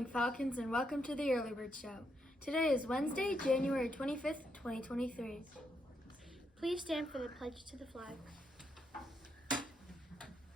morning, Falcons, and welcome to the Early Bird Show. Today is Wednesday, January 25th, 2023. Please stand for the pledge to the flag.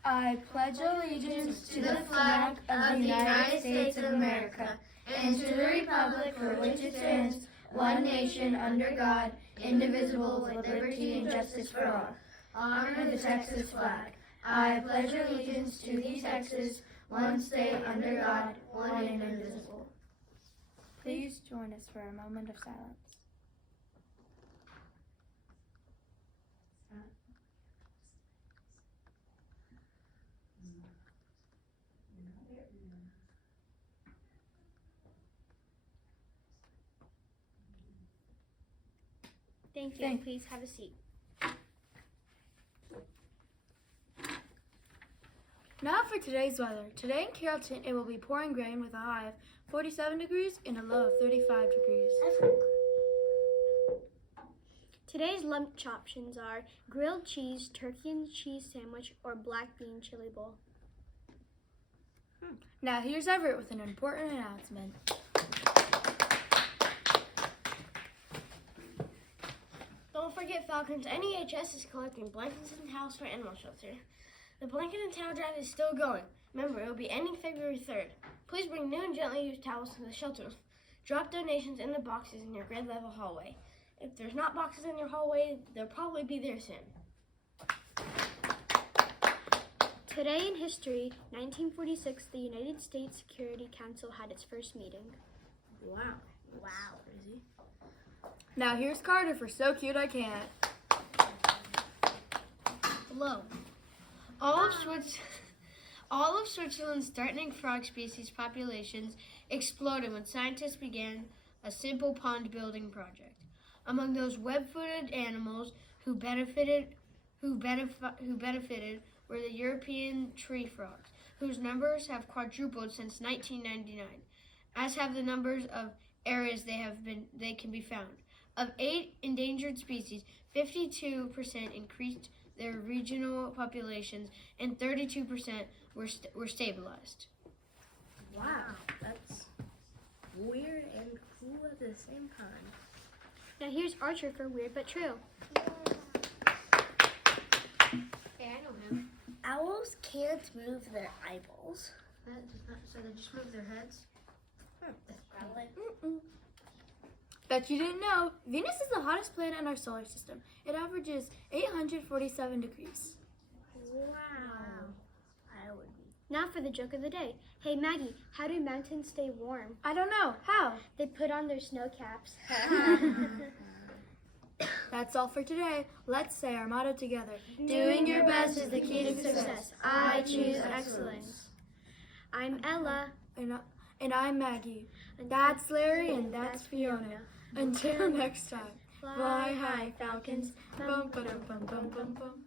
I pledge allegiance to the flag of the United States of America and to the republic for which it stands, one nation under God, indivisible, with liberty and justice for all. Honor the Texas flag. I pledge allegiance to the Texas, one state under God, one and indivisible. Please join us for a moment of silence. Thank you. Please have a seat. Now for today's weather. Today in Carrollton, it will be pouring rain with a high of 47 degrees and a low of 35 degrees. Today's lunch options are grilled cheese, turkey and cheese sandwich, or black bean chili bowl. Now here's Everett with an important announcement. Don't forget, Falcons, NEHS is collecting blankets and towels for animal shelter. The blanket and towel drive is still going. Remember, it will be ending February 3rd. Please bring new and gently used towels to the shelter. Drop donations in the boxes in your grade level hallway. If there's not boxes in your hallway, they'll probably be there soon. Today in history, 1946, the United States Security Council had its first meeting. Wow. Crazy. Now here's Carter for So Cute I Can't. Hello. All of Switzerland's threatening frog species populations exploded when scientists began a simple pond building project. Among those web-footed animals who benefited were the European tree frogs, whose numbers have quadrupled since 1999, as have the numbers of areas they can be found. Of 8 endangered species, 52% increased their regional populations, and 32% were stabilized. Wow, that's weird and cool at the same time. Now here's Archer for Weird But True. Hey, I know him. Owls can't move their eyeballs. So they just move their heads? Bet you didn't know, Venus is the hottest planet in our solar system. It averages 847 degrees. Wow. I would be. Now for the joke of the day. Hey Maggie, how do mountains stay warm? I don't know. How? They put on their snow caps. That's all for today. Let's say our motto together. Doing your best is the key to success. I choose excellence. I'm Ella. And I'm Maggie. That's Larry and that's Fiona. Until next time. Fly high, Falcons. Bum, ba-dum, bum, bum, bum, bum.